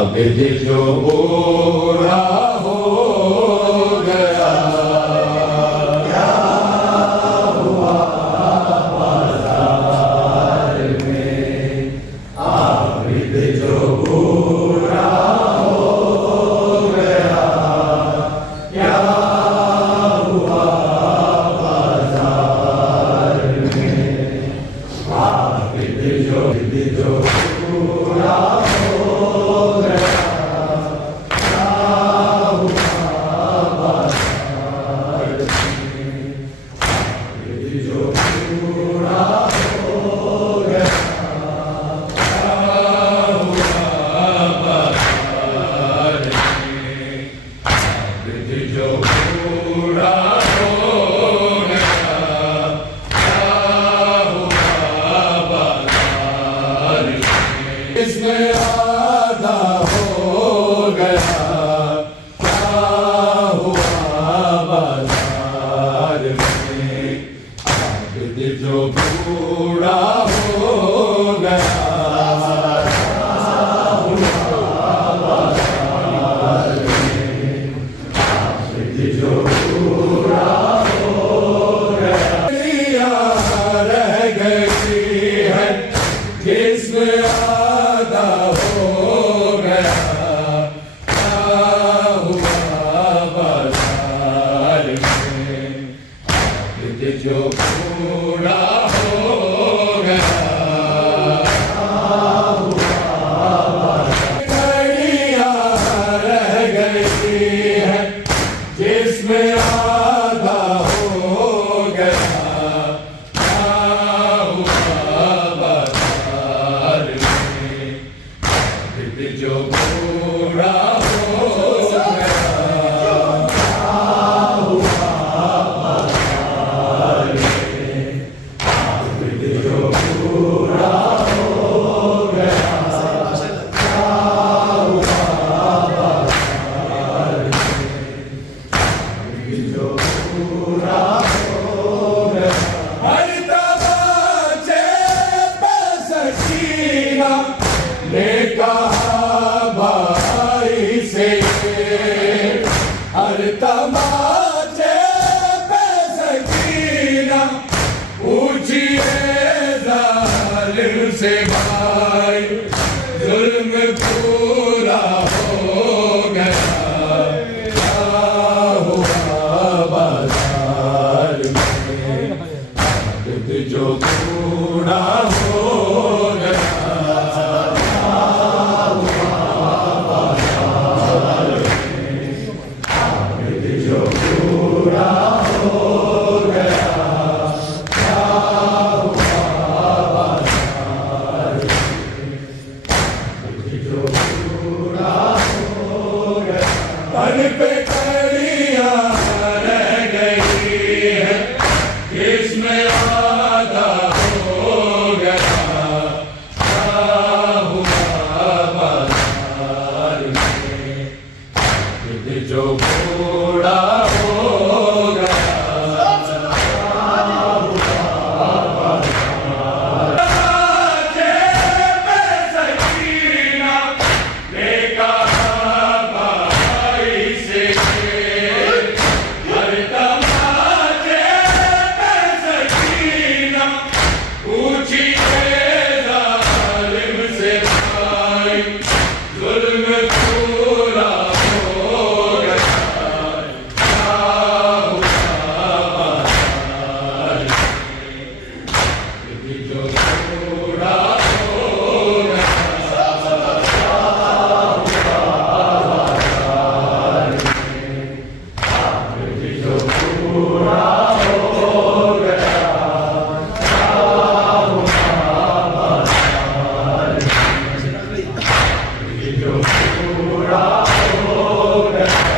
अभिद जो बूढ़ा हो गया, क्या हुआ बाजार में। आबिद जो बूढ़ा हो गया, क्या हुआ बाजार में। आबिद जो बूढ़ा इसमें आधा हो गया, क्या हुआ बाजार में। आबिद जो बूढ़ा हो गया, क्या हुआ बाजार में। आबिद जो बूढ़ा हो गया, रह गई है जिसमें आधा हो गया, क्या हुआ बाजार में। आबिद जो बूढ़ा हो गया, क्या हुआ बाजार में। रह गई है जिसमें आधा हो गया, क्या हुआ बाजार में। आबिद जो बूढ़ा हो गया, क्या हुआ बाजार में। आबिद जो बूढ़ा हो गया, क्या हुआ बाजार में। आबिद जो बूढ़ा हो गया। हर तमाचे पे सकीना ने कहा भाई से, हर तमाचे पे सकीना पूछिए जालिम से भाई। जुल्म पूरा हो गया, क्या हुआ बाजार में। आबिद जो बूढ़ा हो गया, तन पे कड़ियां रह गई है इसमें आधा हो गया, क्या हुआ बाजार में। आबिद जो बूढ़ा हो गया, जो बूढ़ा हो गया।